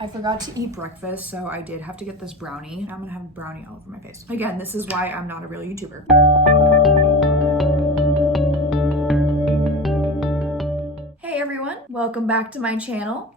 I forgot to eat breakfast, so I did have to get this brownie. I'm gonna have a brownie all over my face. Again, this is why I'm not a real YouTuber. Hey everyone, welcome back to my channel.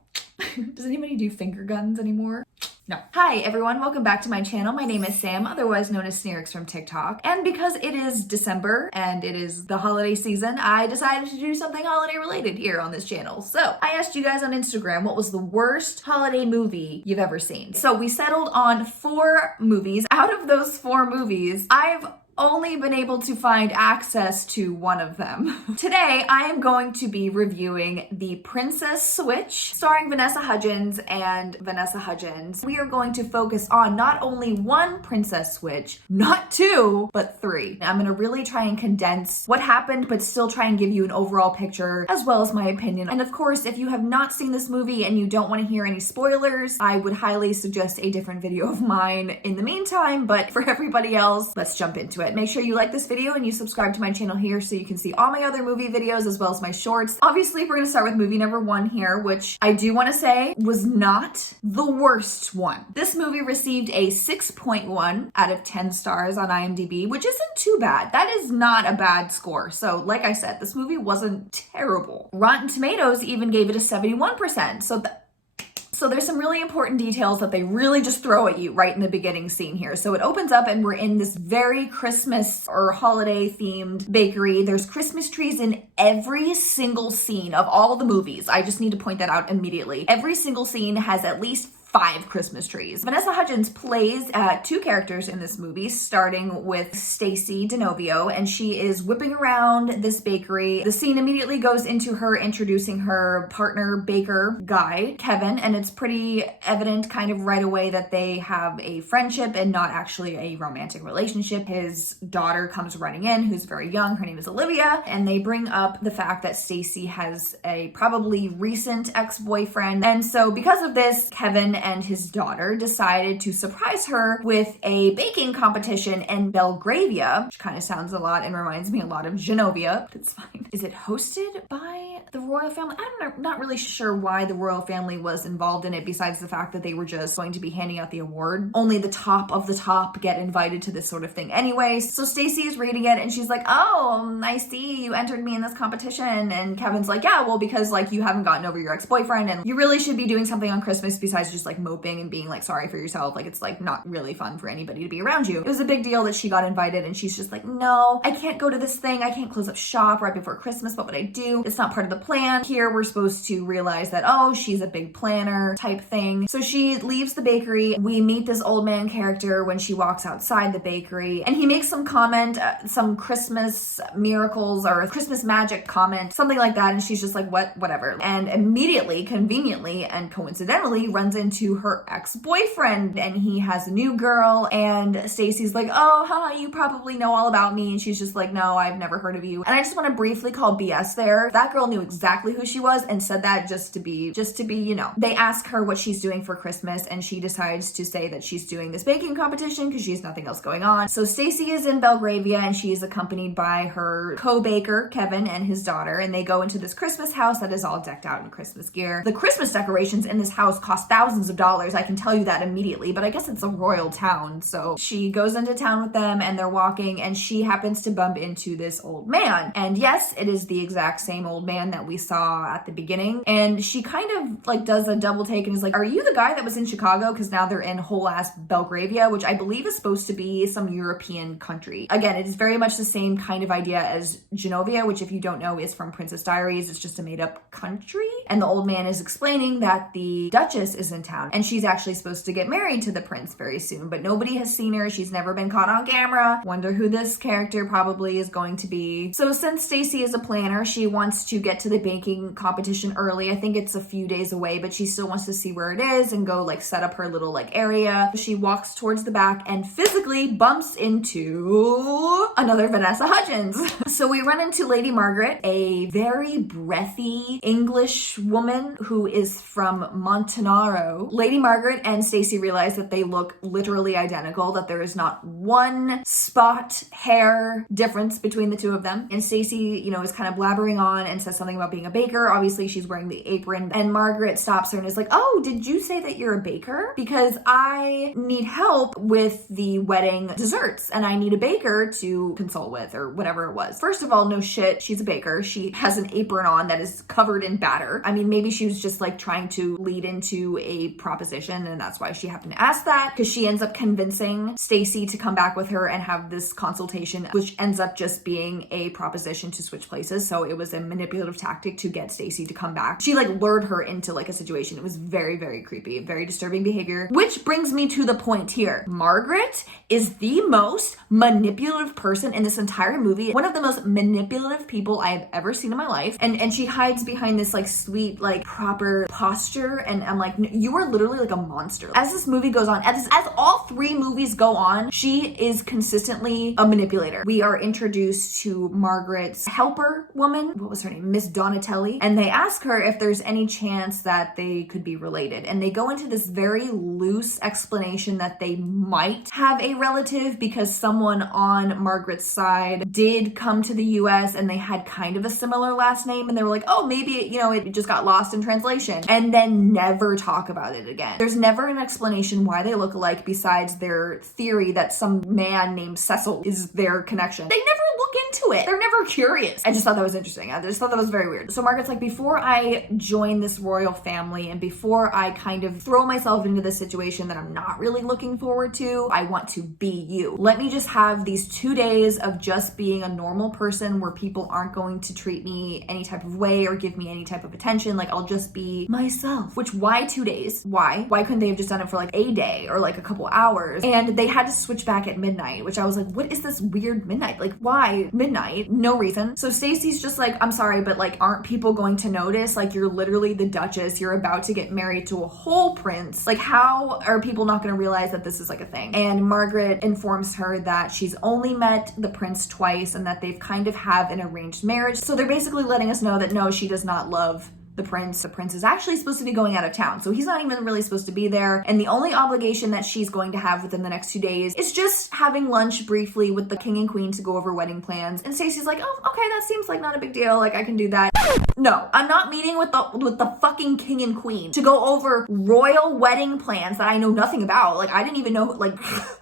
Does anybody do finger guns anymore? No. Hi everyone, welcome back to my channel. My name is Sam, otherwise known as Sneerix from TikTok. And because it is December and it is the holiday season, I decided to do something holiday related here on this channel. So I asked you guys on Instagram what was the worst holiday movie you've ever seen. So we settled on 4 movies. Out of those 4 movies, I've only been able to find access to one of them. Today, I am going to be reviewing The Princess Switch, starring Vanessa Hudgens and Vanessa Hudgens. We are going to focus on not only one Princess Switch, not 2, but 3. I'm gonna really try and condense what happened, but still try and give you an overall picture, as well as my opinion. And of course, if you have not seen this movie and you don't want to hear any spoilers, I would highly suggest a different video of mine in the meantime, but for everybody else, let's jump into it. Make sure you like this video and you subscribe to my channel here so you can see all my other movie videos as well as my shorts. Obviously, we're gonna start with movie number 1 here, which I do want to say was not the worst one. This movie received a 6.1 out of 10 stars on IMDb, which isn't too bad. That is not a bad score. So like I said, this movie wasn't terrible. Rotten Tomatoes even gave it a 71%. So there's some really important details that they really just throw at you right in the beginning scene here. So it opens up and we're in this very Christmas or holiday themed bakery. There's Christmas trees in every single scene of all the movies. I just need to point that out immediately. Every single scene has at least 5 Christmas trees. Vanessa Hudgens plays 2 characters in this movie, starting with Stacy DeNovio, and she is whipping around this bakery. The scene immediately goes into her introducing her partner baker guy, Kevin, and it's pretty evident kind of right away that they have a friendship and not actually a romantic relationship. His daughter comes running in, who's very young. Her name is Olivia, and they bring up the fact that Stacy has a probably recent ex-boyfriend. And so because of this, Kevin and his daughter decided to surprise her with a baking competition in Belgravia, which kind of sounds a lot and reminds me a lot of Genovia, but it's fine. Is it hosted by the royal family? I'm not really sure why the royal family was involved in it, besides the fact that they were just going to be handing out the award. Only the top of the top get invited to this sort of thing anyway. So Stacy is reading it and she's like, oh, I see you entered me in this competition. And Kevin's like, yeah, well, because like you haven't gotten over your ex-boyfriend and you really should be doing something on Christmas besides just like moping and being like sorry for yourself. Like it's like not really fun for anybody to be around you. It was a big deal that she got invited and she's just like, no, I can't go to this thing. I can't close up shop right before Christmas. What would I do? It's not part of the plan. Here we're supposed to realize that, oh, she's a big planner type thing. So she leaves the bakery. We meet this old man character when she walks outside the bakery and he makes some comment, some Christmas miracles or Christmas magic comment, something like that. And she's just like, whatever. And immediately, conveniently and coincidentally runs into her ex-boyfriend and he has a new girl and Stacy's like, oh, huh, you probably know all about me. And she's just like, no, I've never heard of you. And I just want to briefly call BS there. That girl knew exactly who she was and said that just to be, you know. They ask her what she's doing for Christmas and she decides to say that she's doing this baking competition because she has nothing else going on. So Stacy is in Belgravia and she is accompanied by her co-baker, Kevin, and his daughter, and they go into this Christmas house that is all decked out in Christmas gear. The Christmas decorations in this house cost thousands of dollars. I can tell you that immediately, but I guess it's a royal town. So she goes into town with them and they're walking and she happens to bump into this old man. And yes, it is the exact same old man that we saw at the beginning. And she kind of like does a double take and is like, are you the guy that was in Chicago? Because now they're in whole ass Belgravia, which I believe is supposed to be some European country. Again, it is very much the same kind of idea as Genovia, which if you don't know is from Princess Diaries. It's just a made up country. And the old man is explaining that the Duchess is in town and she's actually supposed to get married to the prince very soon, but nobody has seen her. She's never been caught on camera. Wonder who this character probably is going to be. So since Stacy is a planner, she wants to get to the baking competition early. I think it's a few days away, but she still wants to see where it is and go like set up her little like area. She walks towards the back and physically bumps into another Vanessa Hudgens. So we run into Lady Margaret, a very breathy English woman who is from Montenaro, Lady Margaret and Stacey realize that they look literally identical, that there is not one spot, hair difference between the two of them. And Stacey, is kind of blabbering on and says something about being a baker. Obviously, she's wearing the apron. And Margaret stops her and is like, oh, did you say that you're a baker? Because I need help with the wedding desserts and I need a baker to consult with, or whatever it was. First of all, no shit, she's a baker. She has an apron on that is covered in batter. I mean, maybe she was just like trying to lead into a proposition and that's why she happened to ask that, because she ends up convincing Stacey to come back with her and have this consultation, which ends up just being a proposition to switch places. So it was a manipulative tactic to get Stacey to come back. She like lured her into like a situation. It was very, very creepy, very disturbing behavior, which brings me to the point here. Margaret is the most manipulative person in this entire movie. One of the most manipulative people I have ever seen in my life. And she hides behind this like sweet, like proper posture. And I'm like, you are literally like a monster. As this movie goes on, as all three movies go on, she is consistently a manipulator. We are introduced to Margaret's helper woman. What was her name? Miss Donatelli. And they ask her if there's any chance that they could be related. And they go into this very loose explanation that they might have a relative because someone on Margaret's side did come to the US and they had kind of a similar last name. And they were like, oh, maybe, it just got lost in translation. And then never talk about it again. There's never an explanation why they look alike besides their theory that some man named Cecil is their connection. They never look into it. They're never curious. I just thought that was interesting. I just thought that was very weird. So Margaret's like, before I join this royal family and before I kind of throw myself into this situation that I'm not really looking forward to, I want to be you. Let me just have these 2 days of just being a normal person where people aren't going to treat me any type of way or give me any type of attention. Like, I'll just be myself. Which, why 2 days? Why? Why couldn't they have just done it for like a day or like a couple hours? And they had to switch back at midnight, which I was like, what is this weird midnight? Like, why midnight? No reason. So Stacey's just like, I'm sorry, but like, aren't people going to notice? Like, you're literally the Duchess. You're about to get married to a whole prince. Like, how are people not going to realize that this is like a thing? And Margaret informs her that she's only met the prince twice and that they've kind of have an arranged marriage. So they're basically letting us know that no, she does not love the prince. The prince is actually supposed to be going out of town, so he's not even really supposed to be there. And the only obligation that she's going to have within the next 2 days is just having lunch briefly with the king and queen to go over wedding plans. And Stacey's like, oh, okay, that seems like not a big deal. Like, I can do that. No, I'm not meeting with the fucking king and queen to go over royal wedding plans that I know nothing about. Like, I didn't even know, like,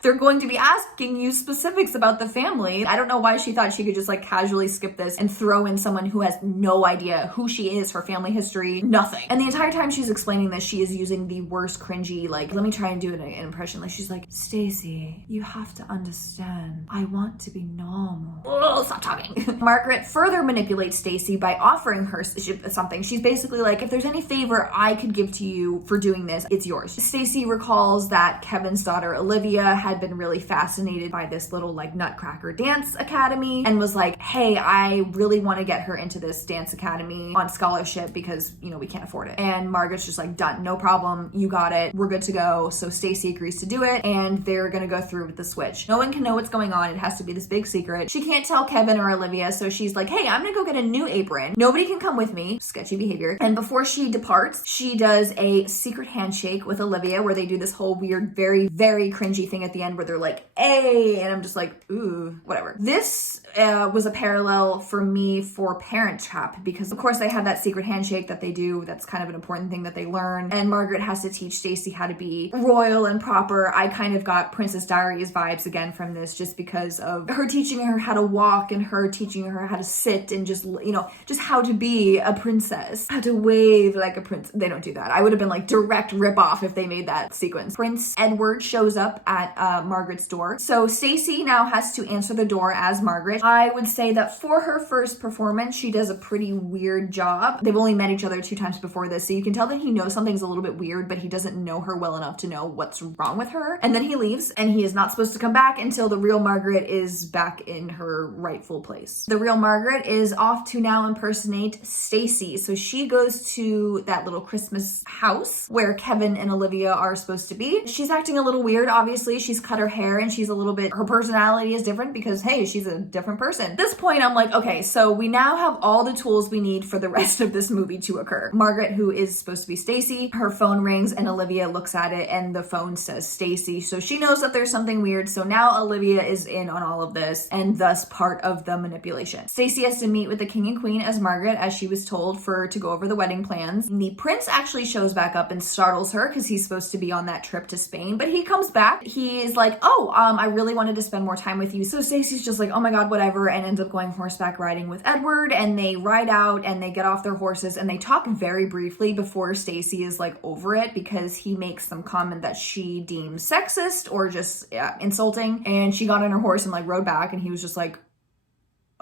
they're going to be asking you specifics about the family. I don't know why she thought she could just like casually skip this and throw in someone who has no idea who she is, her family history, nothing. And the entire time she's explaining this, she is using the worst cringy, like, let me try and do an impression. Like, she's like, Stacey, you have to understand, I want to be normal. Oh, stop talking. Margaret further manipulates Stacey by offering her something. She's basically like, if there's any favor I could give to you for doing this, it's yours. Stacey recalls that Kevin's daughter Olivia had been really fascinated by this little like nutcracker dance academy and was like, hey, I really want to get her into this dance academy on scholarship because, we can't afford it. And Margaret's just like, done, no problem, you got it, we're good to go. So Stacey agrees to do it and they're gonna go through with the switch. No one can know what's going on. It has to be this big secret. She can't tell Kevin or Olivia, so she's like, hey, I'm gonna go get a new apron. Nobody can come with me. Sketchy behavior. And before she departs, she does a secret handshake with Olivia where they do this whole weird, very, very cringy thing at the end where they're like, hey, and I'm just like, ooh, whatever. This was a parallel for me for Parent Trap because of course they have that secret handshake that they do. That's kind of an important thing that they learn. And Margaret has to teach Stacey how to be royal and proper. I kind of got Princess Diaries vibes again from this just because of her teaching her how to walk and her teaching her how to sit and just, just how to be a princess, how to wave like a prince. They don't do that. I would have been like direct ripoff if they made that sequence. Prince Edward shows up at Margaret's door. So Stacey now has to answer the door as Margaret. I would say that for her first performance, she does a pretty weird job. They've only met each other 2 times before this, so you can tell that he knows something's a little bit weird, but he doesn't know her well enough to know what's wrong with her. And then he leaves, and he is not supposed to come back until the real Margaret is back in her rightful place. The real Margaret is off to now impersonate Stacey. So she goes to that little Christmas house where Kevin and Olivia are supposed to be. She's acting a little weird, obviously. She's cut her hair, and she's a little bit, her personality is different because, hey, she's a different person. At this point, I'm like, okay, so we now have all the tools we need for the rest of this movie. to occur. Margaret, who is supposed to be Stacy, her phone rings and Olivia looks at it and the phone says Stacy. So she knows that there's something weird. So now Olivia is in on all of this and thus part of the manipulation. Stacy has to meet with the king and queen as Margaret, as she was told, to go over the wedding plans. And the prince actually shows back up and startles her because he's supposed to be on that trip to Spain, but he comes back. He is like, oh, I really wanted to spend more time with you. So Stacy's just like, oh my God, whatever, and ends up going horseback riding with Edward, and they ride out and they get off their horses and they talk very briefly before Stacy is like over it because he makes some comment that she deems sexist or just insulting, and she got on her horse and like rode back, and he was just like,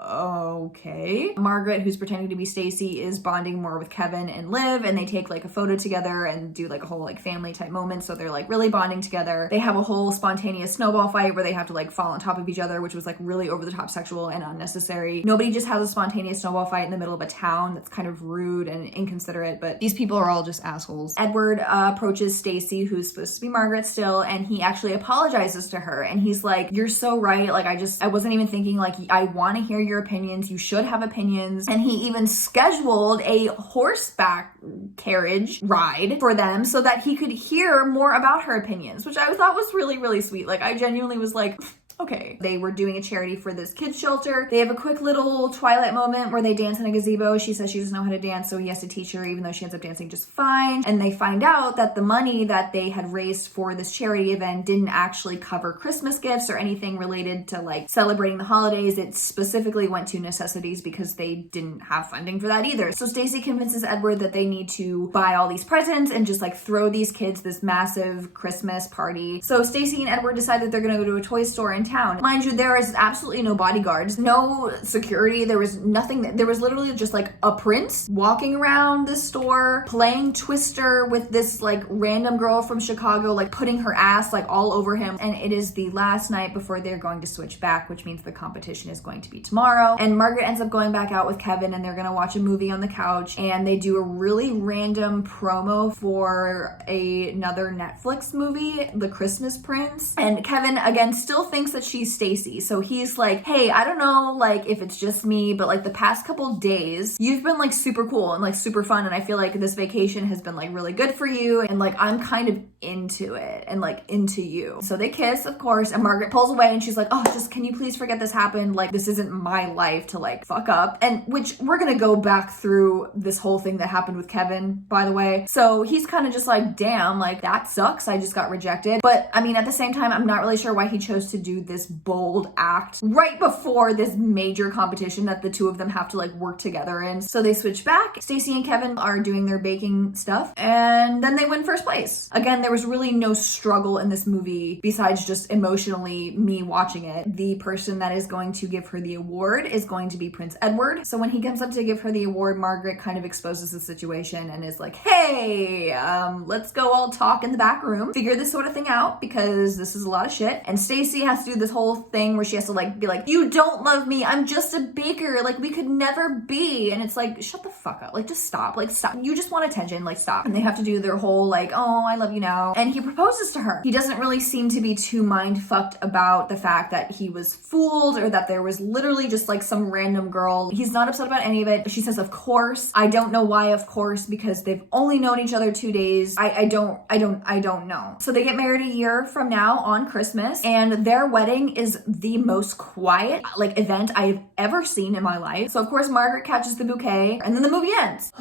okay. Margaret, who's pretending to be Stacy, is bonding more with Kevin and Liv, and they take like a photo together and do like a whole like family type moment. So they're like really bonding together. They have a whole spontaneous snowball fight where they have to like fall on top of each other, which was like really over the top sexual and unnecessary. Nobody just has a spontaneous snowball fight in the middle of a town. That's kind of rude and inconsiderate, but these people are all just assholes. Edward approaches Stacy, who's supposed to be Margaret still, and he actually apologizes to her, and he's like, you're so right, like I wasn't even thinking, like, I want to hear your opinions, you should have opinions. And he even scheduled a horseback carriage ride for them so that he could hear more about her opinions, which I thought was really, really sweet. Like, I genuinely was like, okay. They were doing a charity for this kids shelter. They have a quick little Twilight moment where they dance in a gazebo. She says she doesn't know how to dance, so he has to teach her, even though she ends up dancing just fine. And they find out that the money that they had raised for this charity event didn't actually cover Christmas gifts or anything related to like celebrating the holidays. It specifically went to necessities because they didn't have funding for that either. So Stacy convinces Edward that they need to buy all these presents and just like throw these kids this massive Christmas party. So Stacy and Edward decide that they're gonna go to a toy store in town. Mind you, there is absolutely no bodyguards, no security. There was nothing. There was literally just like a prince walking around the store playing Twister with this like random girl from Chicago, like putting her ass like all over him. And it is the last night before they're going to switch back, which means the competition is going to be tomorrow. And Margaret ends up going back out with Kevin, and they're gonna watch a movie on the couch, and they do a really random promo for another Netflix movie, The Christmas Prince. And Kevin again still thinks that she's Stacy. So he's like, hey, I don't know like if it's just me, but like the past couple days you've been like super cool and like super fun, and I feel like this vacation has been like really good for you, and like I'm kind of into it and like into you. So they kiss, of course, and Margaret pulls away and she's like, oh, just can you please forget this happened? Like, this isn't my life to like fuck up. And which we're gonna go back through this whole thing that happened with Kevin, by the way. So he's kind of just like, damn, like that sucks, I just got rejected. But I mean, at the same time, I'm not really sure why he chose to do this bold act right before this major competition that the two of them have to like work together in. So they switch back. Stacy and Kevin are doing their baking stuff, and then they win first place. Again, there was really no struggle in this movie besides just emotionally me watching it. The person that is going to give her the award is going to be Prince Edward. So when he comes up to give her the award, Margaret kind of exposes the situation and is like, hey, let's go all talk in the back room, figure this sort of thing out, because this is a lot of shit. And Stacy has to do this whole thing where she has to like be like, you don't love me, I'm just a baker, like we could never be. And it's like, shut the fuck up, like just stop, like stop, you just want attention, like stop. And they have to do their whole like, oh, I love you now. And he proposes to her. He doesn't really seem to be too mind fucked about the fact that he was fooled or that there was literally just like some random girl. He's not upset about any of it. She says, of course. I don't know why, of course, because they've only known each other 2 days. I don't know. So they get married a year from now on Christmas, and their wedding is the most quiet like event I've ever seen in my life. So of course Margaret catches the bouquet, and then the movie ends.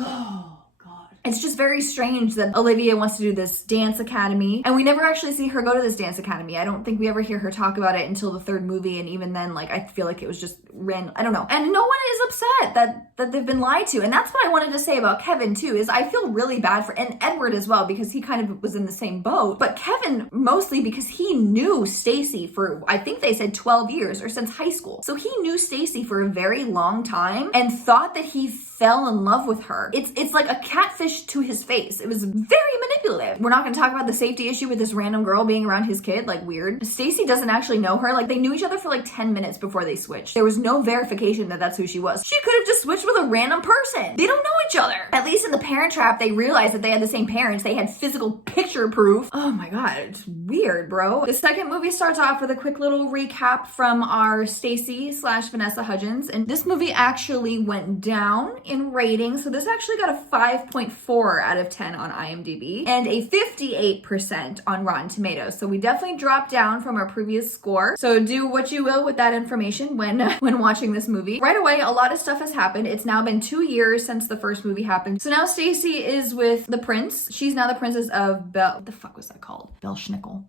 It's just very strange that Olivia wants to do this dance academy, and we never actually see her go to this dance academy. I don't think we ever hear her talk about it until the third movie, and even then, like, I feel like it was just random. I don't know. And no one is upset that they've been lied to. And that's what I wanted to say about Kevin too, is I feel really bad for, and Edward as well, because he kind of was in the same boat, but Kevin mostly because he knew Stacy for, I think they said 12 years or since high school. So he knew Stacy for a very long time and thought that he fell in love with her. It's like a catfish to his face. It was very manipulative. We're not going to talk about the safety issue with this random girl being around his kid, like weird. Stacy doesn't actually know her. Like they knew each other for like 10 minutes before they switched. There was no verification that that's who she was. She could have just switched with a random person. They don't know each other. At least in the Parent Trap, they realized that they had the same parents. They had physical picture proof. Oh my God, it's weird, bro. The second movie starts off with a quick little recap from our Stacy / Vanessa Hudgens. And this movie actually went down in rating. So this actually got a 5.4 out of 10 on IMDb and a 58% on Rotten Tomatoes. So we definitely dropped down from our previous score. So do what you will with that information when watching this movie. Right away, a lot of stuff has happened. It's now been 2 years since the first movie happened. So now Stacy is with the prince. She's now the princess of what the fuck was that called? Belschnickel.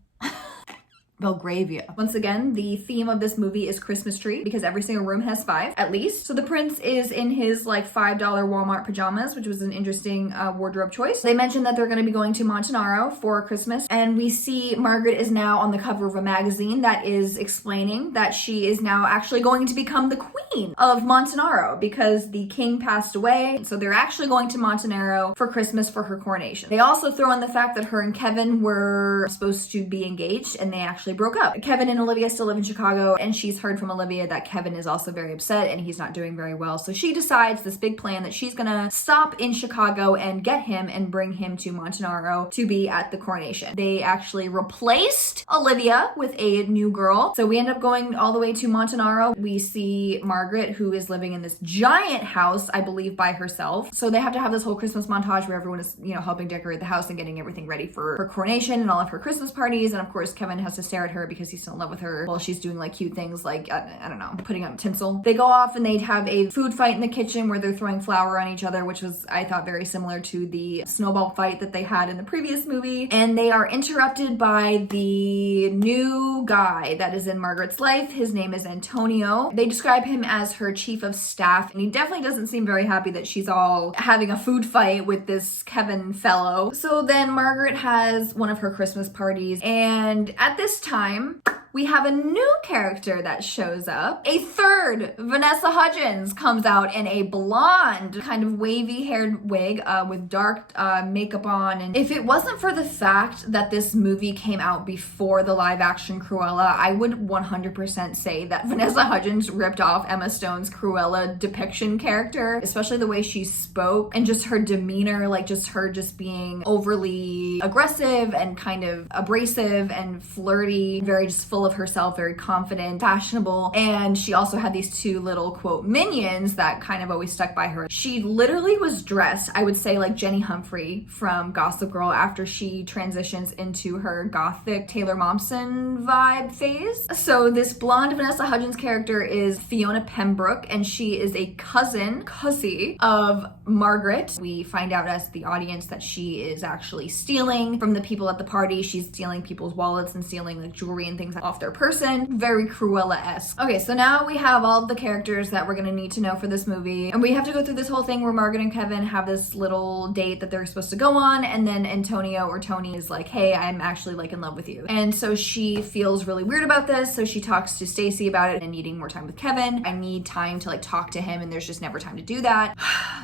Belgravia. Once again, the theme of this movie is Christmas tree because every single room has 5 at least. So the prince is in his like $5 Walmart pajamas, which was an interesting wardrobe choice. They mentioned that they're going to be going to Montanaro for Christmas, and we see Margaret is now on the cover of a magazine that is explaining that she is now actually going to become the queen of Montanaro because the king passed away. So they're actually going to Montanaro for Christmas for her coronation. They also throw in the fact that her and Kevin were supposed to be engaged and they actually broke up. Kevin and Olivia still live in Chicago, and she's heard from Olivia that Kevin is also very upset and he's not doing very well. So she decides this big plan that she's gonna stop in Chicago and get him and bring him to Montanaro to be at the coronation. They actually replaced Olivia with a new girl. So we end up going all the way to Montanaro. We see Margaret, who is living in this giant house, I believe by herself. So they have to have this whole Christmas montage where everyone is, helping decorate the house and getting everything ready for her coronation and all of her Christmas parties. And of course, Kevin has to stare at her because he's still in love with her while she's doing like cute things like, I don't know, putting up tinsel. They go off and they have a food fight in the kitchen where they're throwing flour on each other, which was, I thought, very similar to the snowball fight that they had in the previous movie. And they are interrupted by the new guy that is in Margaret's life. His name is Antonio. They describe him as her chief of staff, and he definitely doesn't seem very happy that she's all having a food fight with this Kevin fellow. So then Margaret has one of her Christmas parties, and at this time, we have a new character that shows up. A third, Vanessa Hudgens, comes out in a blonde, kind of wavy haired wig with dark makeup on. And if it wasn't for the fact that this movie came out before the live action Cruella, I would 100% say that Vanessa Hudgens ripped off Emma Stone's Cruella depiction character, especially the way she spoke and just her demeanor, like just her just being overly aggressive and kind of abrasive and flirty, very just full of herself, very confident, fashionable. And she also had these 2 little quote minions that kind of always stuck by her. She literally was dressed, I would say, like Jenny Humphrey from Gossip Girl after she transitions into her gothic Taylor Momsen vibe phase. So this blonde Vanessa Hudgens character is Fiona Pembroke, and she is a cussy of Margaret. We find out as the audience that she is actually stealing from the people at the party. She's stealing people's wallets and stealing like jewelry and things off their person. Very Cruella-esque. Okay, so now we have all of the characters that we're gonna need to know for this movie, and we have to go through this whole thing where Margaret and Kevin have this little date that they're supposed to go on, and then Antonio or Tony is like, hey, I'm actually like in love with you. And so she feels really weird about this, so she talks to Stacy about it and needing more time with Kevin. I need time to like talk to him, and there's just never time to do that.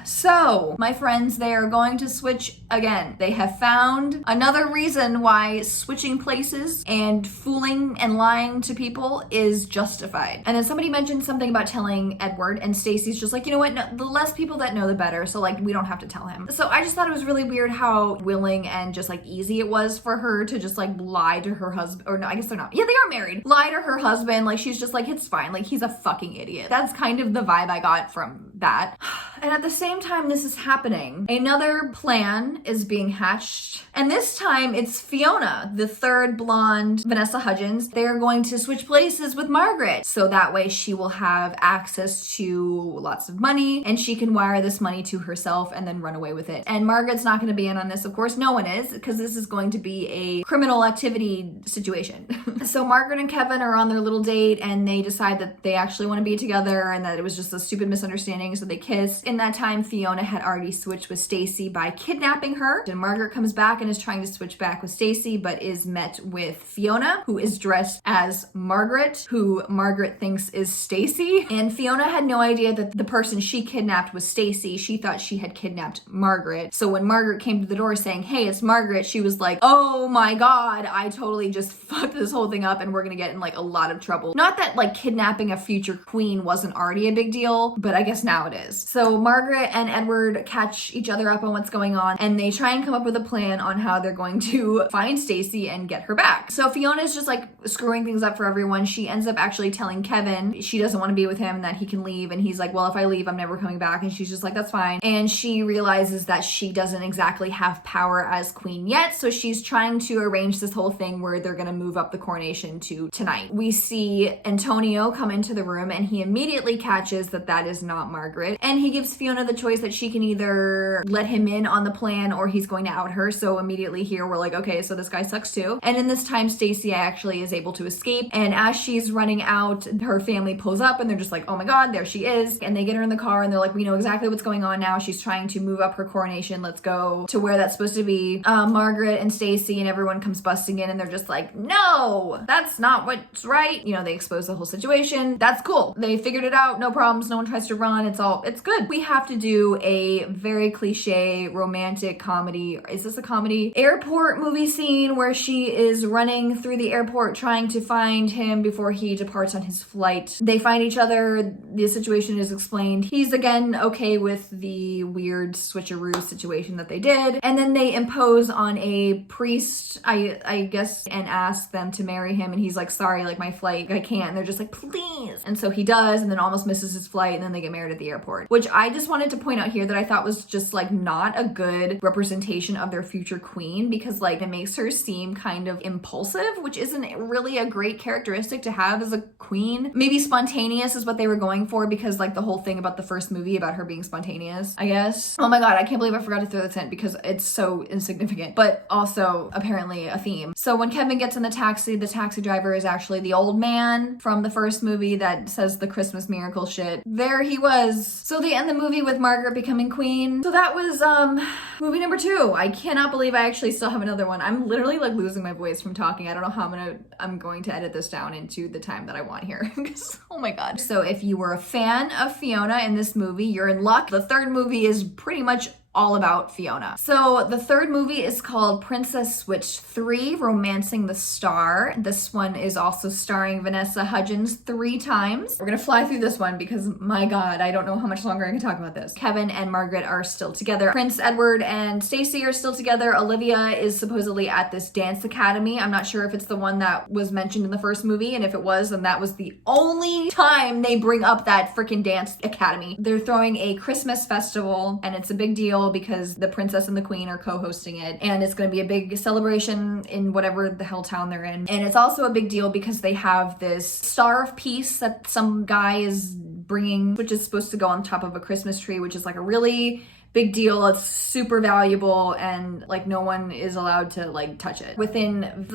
So my friends, they are going to switch again. They have found another reason why switching places and fooling and lying to people is justified. And then somebody mentioned something about telling Edward, and Stacy's just like, you know what, no, the less people that know the better, so like we don't have to tell him. So I just thought it was really weird how willing and just like easy it was for her to just like lie to her husband, or no, I guess they're not, yeah, they are married, lie to her husband. Like she's just like, it's fine, like he's a fucking idiot. That's kind of the vibe I got from that. And at the same time this is happening, another plan is being hatched, and this time it's Fiona, the third blonde Vanessa Hudgens. They're going to switch places with Margaret, so that way she will have access to lots of money and she can wire this money to herself and then run away with it. And Margaret's not going to be in on this, of course. No one is, because this is going to be a criminal activity situation. So Margaret and Kevin are on their little date, and they decide that they actually want to be together and that it was just a stupid misunderstanding, so they kiss. In that time, Fiona had already switched with Stacy by kidnapping her, and Margaret comes back and is trying to switch back with Stacy, but is met with Fiona, who is dressed as Margaret, who Margaret thinks is Stacy. And Fiona had no idea that the person she kidnapped was Stacy. She thought she had kidnapped Margaret. So when Margaret came to the door saying, hey, it's Margaret, she was like, oh my god, I totally just fucked this whole thing thing up and we're gonna get in like a lot of trouble. Not that like kidnapping a future queen wasn't already a big deal, but I guess now it is. So Margaret and Edward catch each other up on what's going on, and they try and come up with a plan on how they're going to find Stacy and get her back. So Fiona's just like screwing things up for everyone. She ends up actually telling Kevin she doesn't want to be with him and that he can leave, and he's like, well, if I leave, I'm never coming back. And she's just like, that's fine. And she realizes that she doesn't exactly have power as queen yet, so she's trying to arrange this whole thing where they're gonna move up the coronation to tonight. We see Antonio come into the room and he immediately catches that that is not Margaret, and he gives Fiona the choice that she can either let him in on the plan or he's going to out her. So immediately here we're like, okay, so this guy sucks too. And in this time, Stacy actually is able to escape, and as she's running out, her family pulls up and they're just like, oh my god, there she is. And they get her in the car and they're like, we know exactly what's going on now. She's trying to move up her coronation. Let's go to where that's supposed to be. Margaret and Stacy and everyone comes busting in and they're just like, no, that's not what's right. You know, they expose the whole situation. That's cool. They figured it out. No problems. No one tries to run. It's good. We have to do a very cliche romantic comedy. Is this a comedy? Airport movie scene where she is running through the airport trying to find him before he departs on his flight. They find each other. The situation is explained. He's again okay with the weird switcheroo situation that they did. And then they impose on a priest, I guess, and ask them to marry him. And he's like, sorry, like my flight, I can't. And they're just like, please. And so he does, and then almost misses his flight, and then they get married at the airport. Which I just wanted to point out here that I thought was just like not a good representation of their future queen, because like it makes her seem kind of impulsive, which isn't really a great characteristic to have as a queen. Maybe spontaneous is what they were going for, because like the whole thing about the first movie about her being spontaneous, I guess. Oh my god, I can't believe I forgot to throw this in because it's so insignificant, but also apparently a theme. So when Kevin gets in the taxi driver is actually the old man from the first movie that says the Christmas miracle shit. There he was. So they end the movie with Margaret becoming queen. So that was movie number 2. I cannot believe I actually still have another one. I'm literally like losing my voice from talking. I don't know how I'm going to edit this down into the time that I want here. Oh my god. So if you were a fan of Fiona in this movie, you're in luck. The third movie is pretty much all about Fiona. So the third movie is called Princess Switch 3, Romancing the Star. This one is also starring Vanessa Hudgens 3 times. We're gonna fly through this one because my god, I don't know how much longer I can talk about this. Kevin and Margaret are still together. Prince Edward and Stacy are still together. Olivia is supposedly at this dance academy. I'm not sure if it's the one that was mentioned in the first movie, and if it was, then that was the only time they bring up that freaking dance academy. They're throwing a Christmas festival, and it's a big deal because the princess and the queen are co-hosting it, and it's going to be a big celebration in whatever the hell town they're in. And it's also a big deal because they have this Star of Peace that some guy is bringing, which is supposed to go on top of a Christmas tree, which is like a really big deal. It's super valuable, and like no one is allowed to like touch it. Within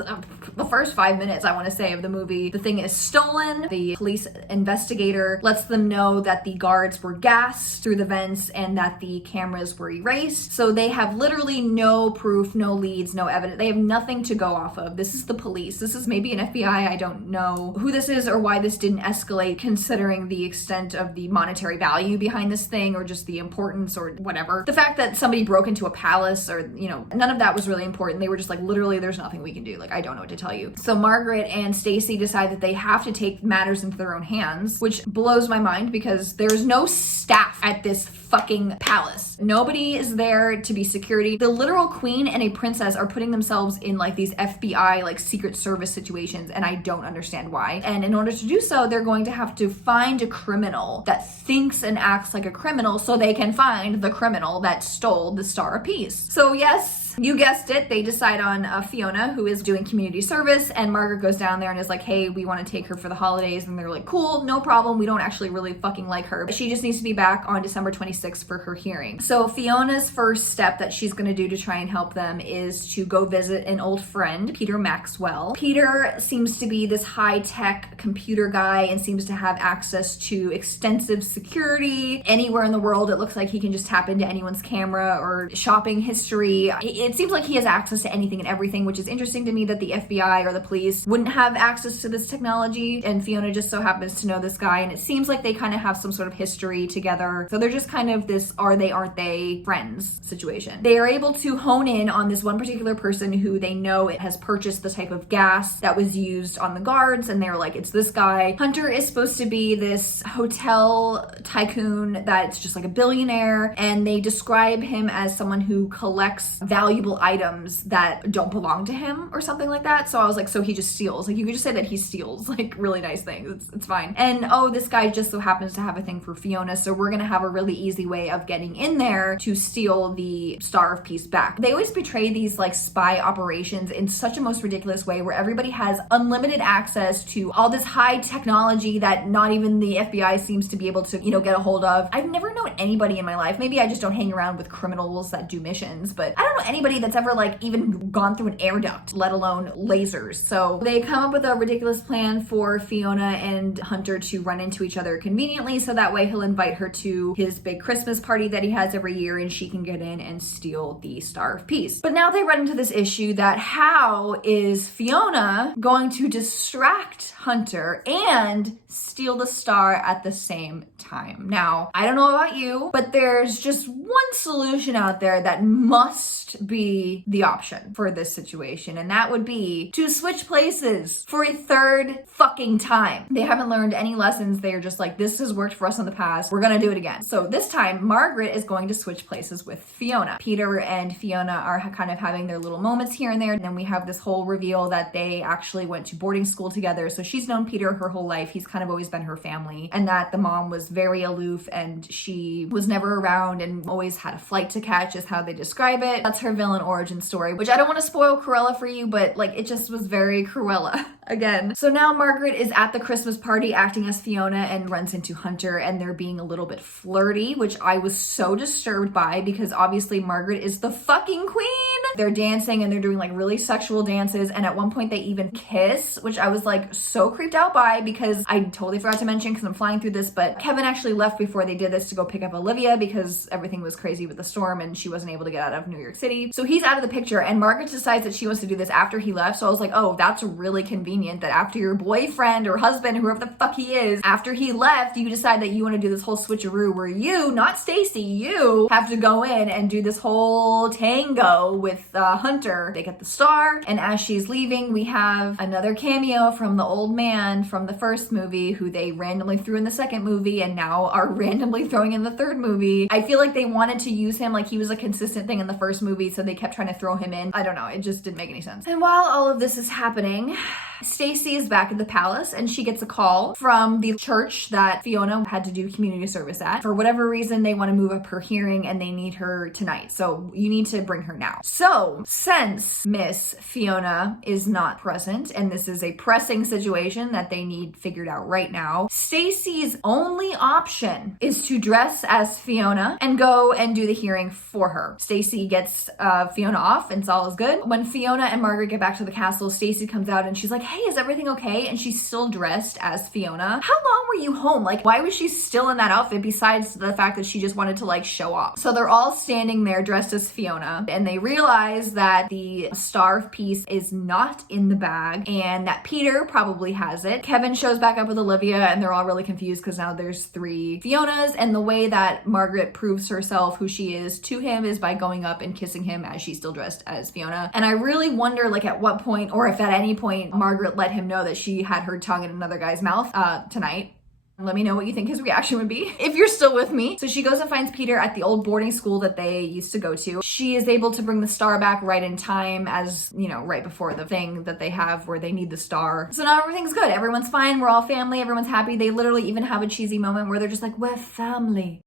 the first 5 minutes, I want to say, of the movie, the thing is stolen. The police investigator lets them know that the guards were gassed through the vents and that the cameras were erased. So they have literally no proof, no leads, no evidence. They have nothing to go off of. This is the police. This is maybe an FBI. I don't know who this is or why this didn't escalate, considering the extent of the monetary value behind this thing, or just the importance or whatever. The fact that somebody broke into a palace, or, you know, none of that was really important. They were just like, literally, there's nothing we can do. Like, I don't know what to tell you. So Margaret and Stacy decide that they have to take matters into their own hands, which blows my mind because there's no staff at this fucking palace. Nobody is there to be security. The literal queen and a princess are putting themselves in like these FBI, like Secret Service situations, and I don't understand why. And in order to do so, they're going to have to find a criminal that thinks and acts like a criminal so they can find the criminal that stole the Star of Peace. So yes, you guessed it, they decide on Fiona, who is doing community service, and Margaret goes down there and is like, hey, we want to take her for the holidays, and they're like, cool, no problem, we don't actually really fucking like her. She just needs to be back on December 26th for her hearing. So Fiona's first step that she's going to do to try and help them is to go visit an old friend, Peter Maxwell. Peter seems to be this high-tech computer guy and seems to have access to extensive security. Anywhere in the world, it looks like he can just tap into anyone's camera or shopping history. it seems like he has access to anything and everything, which is interesting to me that the FBI or the police wouldn't have access to this technology, and Fiona just so happens to know this guy, and it seems like they kind of have some sort of history together. So they're just kind of this are they, aren't they friends situation. They are able to hone in on this one particular person who they know it has purchased the type of gas that was used on the guards, and they're like, it's this guy. Hunter is supposed to be this hotel tycoon that's just like a billionaire, and they describe him as someone who collects valuable items that don't belong to him or something like that. So I was like, so he just steals. Like, you could just say that he steals like really nice things. It's fine. And oh, this guy just so happens to have a thing for Fiona, so we're gonna have a really easy way of getting in there to steal the Star of Peace back. They always portray these like spy operations in such a most ridiculous way where everybody has unlimited access to all this high technology that not even the FBI seems to be able to, you know, get a hold of. I've never known anybody in my life, maybe I just don't hang around with criminals that do missions, but I don't know anybody that's ever like even gone through an air duct, let alone lasers. So they come up with a ridiculous plan for Fiona and Hunter to run into each other conveniently, so that way he'll invite her to his big Christmas party that he has every year and she can get in and steal the Star of Peace. But now they run into this issue that how is Fiona going to distract Hunter and steal the star at the same time? Now, I don't know about you, but there's just one solution out there that must be the option for this situation, and that would be to switch places for a third fucking time. They haven't learned any lessons. They are just like, this has worked for us in the past, we're gonna do it again. So this time, Margaret is going to switch places with Fiona. Peter and Fiona are kind of having their little moments here and there, and then we have this whole reveal that they actually went to boarding school together. So she's known Peter her whole life. He's kind of always been her family, and that the mom was very aloof and she was never around and always had a flight to catch is how they describe it. That's her villain origin story, which I don't want to spoil Cruella for you, but like it just was very Cruella again. So now Margaret is at the Christmas party acting as Fiona and runs into Hunter, and they're being a little bit flirty, which I was so disturbed by because obviously Margaret is the fucking queen. They're dancing and they're doing like really sexual dances, and at one point they even kiss, which I was like so creeped out by because I totally forgot to mention because I'm flying through this, but Kevin actually left before they did this to go pick up Olivia because everything was crazy with the storm and she wasn't able to get out of New York City. So he's out of the picture, and Margaret decides that she wants to do this after he left. So I was like, oh, that's really convenient that after your boyfriend or husband, whoever the fuck he is, after he left, you decide that you want to do this whole switcheroo where you, not Stacy, you have to go in and do this whole tango with Hunter. They get the star, and as she's leaving, we have another cameo from the old man from the first movie who they randomly threw in the second movie and now are randomly throwing in the third movie. I feel like they wanted to use him, like he was a consistent thing in the first movie, so they kept trying to throw him in. I don't know, it just didn't make any sense. And while all of this is happening, Stacy is back at the palace and she gets a call from the church that Fiona had to do community service at. For whatever reason, they want to move up her hearing and they need her tonight. So you need to bring her now. So since Miss Fiona is not present and this is a pressing situation that they need figured out right now, Stacy's only option is to dress as Fiona and go and do the hearing for her. Stacy gets Fiona off and it's all is good. When Fiona and Margaret get back to the castle, Stacy comes out and she's like, hey, is everything okay? And she's still dressed as Fiona. How long were you home? Like, why was she still in that outfit besides the fact that she just wanted to like show off? So they're all standing there dressed as Fiona, and they realize that the Star of Peace is not in the bag and that Peter probably has it. Kevin shows back up with Olivia and they're all really confused because now there's 3 Fionas, and the way that Margaret proves herself who she is to him is by going up and kissing him as she's still dressed as Fiona. And I really wonder like at what point, or if at any point, Margaret let him know that she had her tongue in another guy's mouth tonight. Let me know what you think his reaction would be if you're still with me. So she goes and finds Peter at the old boarding school that they used to go to. She is able to bring the star back right in time, as, you know, right before the thing that they have where they need the star. So now everything's good. Everyone's fine. We're all family. Everyone's happy. They literally even have a cheesy moment where they're just like, we're family.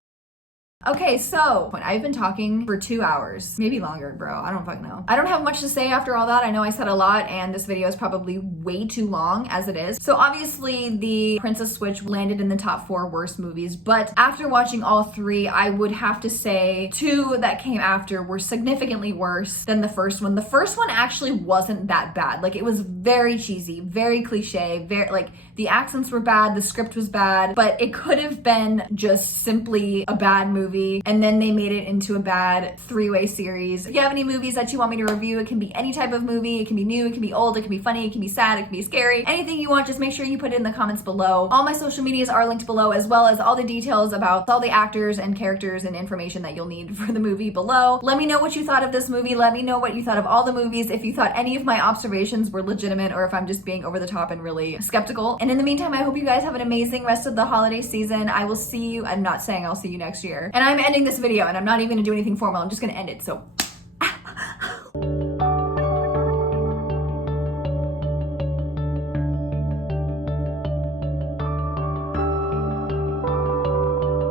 Okay, so I've been talking for 2 hours, maybe longer, bro. I don't fucking know. I don't have much to say after all that. I know I said a lot and this video is probably way too long as it is. So obviously the Princess Switch landed in the top 4 worst movies, but after watching all 3, I would have to say 2 that came after were significantly worse than the first one. The first one actually wasn't that bad. Like, it was very cheesy, very cliche, very like the accents were bad, the script was bad, but it could have been just simply a bad movie movie and then they made it into a bad three-way series. If you have any movies that you want me to review, it can be any type of movie. It can be new, it can be old, it can be funny, it can be sad, it can be scary. Anything you want, just make sure you put it in the comments below. All my social medias are linked below, as well as all the details about all the actors and characters and information that you'll need for the movie below. Let me know what you thought of this movie. Let me know what you thought of all the movies, if you thought any of my observations were legitimate or if I'm just being over the top and really skeptical. And in the meantime, I hope you guys have an amazing rest of the holiday season. I will see you. I'm not saying I'll see you next year. And I'm ending this video and I'm not even gonna do anything formal. I'm just gonna end it. So